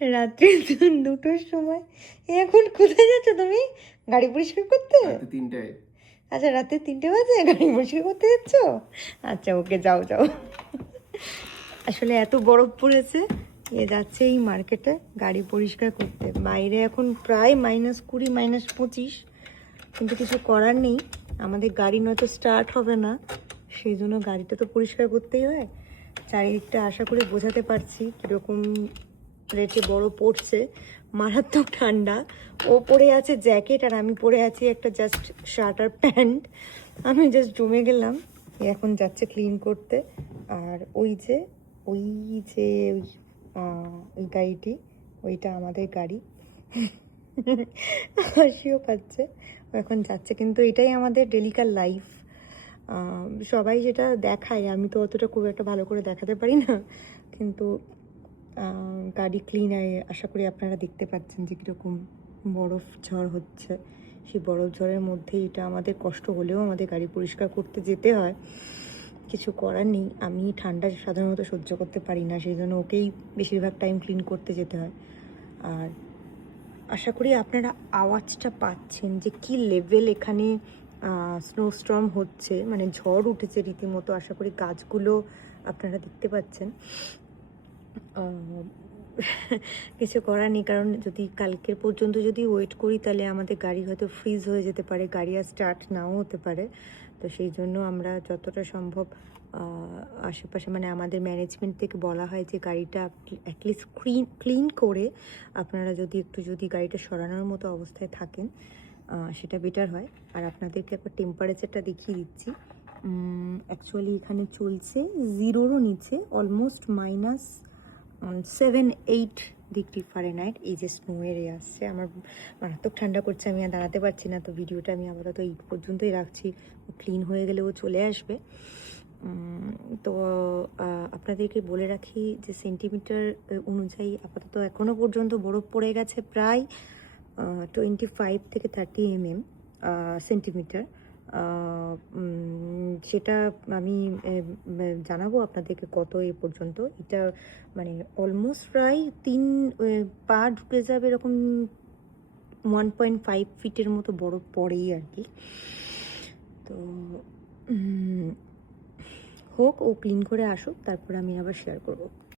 রাত্রি 2টোর সময়। এখন কোথায় যাচ্ছ তুমি? গাড়ি পরিষ্কার করতে? রাতে 3টায়। আচ্ছা, রাতে 3টে বাজে গাড়ি পরিষ্কার করতে যাচ্ছ? আচ্ছা, ওকে, যাও যাও। আসলে এত বরফ পড়েছে, যাচ্ছে এই মার্কেটে গাড়ি পরিষ্কার করতে। বাইরে এখন প্রায় -20, -25, কিন্তু কিছু করার নেই। আমাদের গাড়ি নয়তো স্টার্ট হবে না, সেই জন্য গাড়িটা তো পরিষ্কার করতেই হয়। চারিদিকটা আশা করে বোঝাতে পারছি কীরকম রেটে বড় পড়ছে। মারাত্মক ঠান্ডা। ও পরে আছে জ্যাকেট আর আমি পরে আছি একটা জাস্ট শার্ট আর প্যান্ট। আমি জাস্ট জমে গেলাম। এখন যাচ্ছে ক্লিন করতে। আর ওই যে ওই ওই গাড়িটি, ওইটা আমাদের গাড়ি। হাসিও পাচ্ছে। ও এখন যাচ্ছে, কিন্তু এটাই আমাদের ডেলিকার লাইফ। সবাই যেটা দেখায়, আমি তো অতটা খুব একটা ভালো করে দেখাতে পারি না, কিন্তু গাড়ি ক্লিন আশা করি আপনারা দেখতে পাচ্ছেন যে কীরকম বরফ ঝড় হচ্ছে। সেই বরফ ঝড়ের মধ্যে এটা আমাদের কষ্ট হলেও আমাদের গাড়ি পরিষ্কার করতে যেতে হয়, কিছু করার নেই। আমি ঠান্ডা সাধারণত সহ্য করতে পারি না, সেই জন্য ওকেই বেশিরভাগ টাইম ক্লিন করতে যেতে হয়। আর আশা করি আপনারা আওয়াজটা পাচ্ছেন যে কি লেভেল এখানে স্নোস্টর্ম হচ্ছে, মানে ঝড় উঠেছে রীতিমতো। আশা করি গাছগুলো আপনারা দেখতে পাচ্ছেন। কিছু করার নেই, কারণ যদি কালকের পর্যন্ত যদি ওয়েট করি তাহলে আমাদের গাড়ি হয়তো ফ্রিজ হয়ে যেতে পারে, গাড়ি আর স্টার্ট নাও হতে পারে। তো সেই জন্য আমরা যতটা সম্ভব আশেপাশে, মানে আমাদের ম্যানেজমেন্ট থেকে বলা হয় যে গাড়িটা অ্যাটলিস্ট ক্লিন করে আপনারা যদি গাড়িটা সরানোর মতো অবস্থায় থাকেন, সেটা বেটার হয়। আর আপনাদেরকে একবার টেম্পারেচারটা দেখিয়ে দিচ্ছি। অ্যাকচুয়ালি এখানে চলছে 0-রও নিচে, অলমোস্ট -7-8 ডিগ্রি ফারেনহাইট। এই যে স্নো এরিয়া আসছে, আমার মারাত্মক ঠান্ডা করছে, আমি আর দাঁড়াতে পারছি না। তো ভিডিওটা আমি আপাতত এই পর্যন্তই রাখছি। ক্লিন হয়ে গেলে ও চলে আসবে। তো আপনাদেরকে বলে রাখি যে সেন্টিমিটার অনুযায়ী আপাতত এখনও পর্যন্ত বরফ পড়ে গেছে প্রায় 25 থেকে 30 সেন্টিমিটার। সেটা আমি জানাবো আপনাদেরকে কত এ পর্যন্ত। এটা মানে অলমোস্ট প্রায় 3 পা ঢুকে যাবে এরকম 1.5 ফিটের মতো বরফ পড়েই আর কি। তো হোক, ও ক্লিন করে আসুক, তারপর আমি আবার শেয়ার করবো।